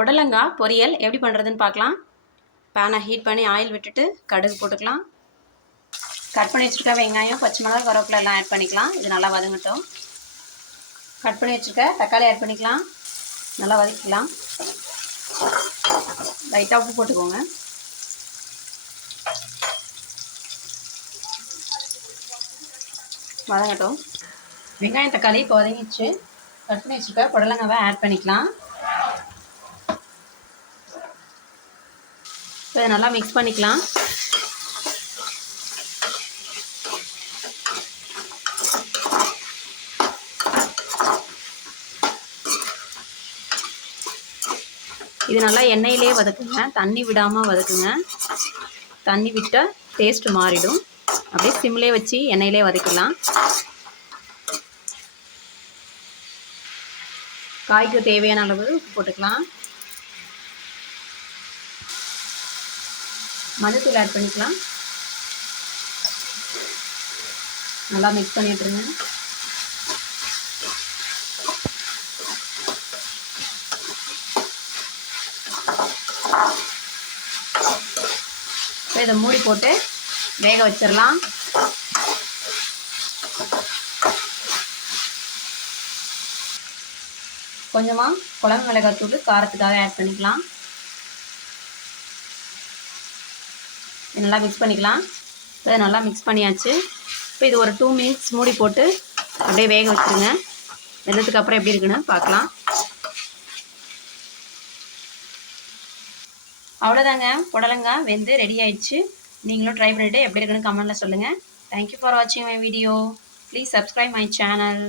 புடலங்காய் பொரியல் எப்படி பண்ணுறதுன்னு பார்க்கலாம். பேனை ஹீட் பண்ணி ஆயில் விட்டுட்டு கடுகு போட்டுக்கலாம். கட் பண்ணி வச்சுருக்க வெங்காயம், பச்சை மிளகாய், கருவேப்பிலை எல்லாம் ஆட் பண்ணிக்கலாம். இது நல்லா வதங்கட்டும். கட் பண்ணி வச்சுருக்க தக்காளி ஆட் பண்ணிக்கலாம். நல்லா வதக்கிக்கலாம். லைட்டாக உப்பு போட்டுக்கோங்க. வதங்கட்டும். வெங்காயம் தக்காளி இப்போ வதங்கிடுச்சு. கட் பண்ணி வச்சுருக்க புடலங்காவை ஆட் பண்ணிக்கலாம். இதை நல்லா மிக்ஸ் பண்ணிக்கலாம். இது நல்லா எண்ணெயிலே வதக்குங்க, தண்ணி விடாமல் வதக்குங்க. தண்ணி விட்டால் டேஸ்ட் மாறிடும். அப்படியே சிம்லே வச்சு எண்ணெயிலே வதக்கலாம். காய்க்கு தேவையான அளவு உப்பு போட்டுக்கலாம். மஞ்சத்தூள் ஆட் பண்ணிக்கலாம். நல்லா மிக்ஸ் பண்ணிட்டுருங்க. இதை மூடி போட்டு வேக வச்சிடலாம். கொஞ்சமாக குழம்பு மிளகாத்தூள் காரத்துக்காக ஆட் பண்ணிக்கலாம். நல்லா மிக்ஸ் பண்ணிக்கலாம். இதை நல்லா மிக்ஸ் பண்ணியாச்சு. இப்போ இது ஒரு 2 மினிட்ஸ் மூடி போட்டு அப்படியே வேக வச்சுருங்க. வெந்ததுக்கு அப்புறம் எப்படி இருக்குன்னு பார்க்கலாம். அவ்வளோதாங்க, புடலங்காய் வெந்து ரெடி ஆயிடுச்சு. நீங்களும் ட்ரை பண்ணிவிட்டு எப்படி இருக்குன்னு கமெண்ட்டில் சொல்லுங்கள். தேங்க்யூ ஃபார் வாட்சிங் my video. Please subscribe my channel.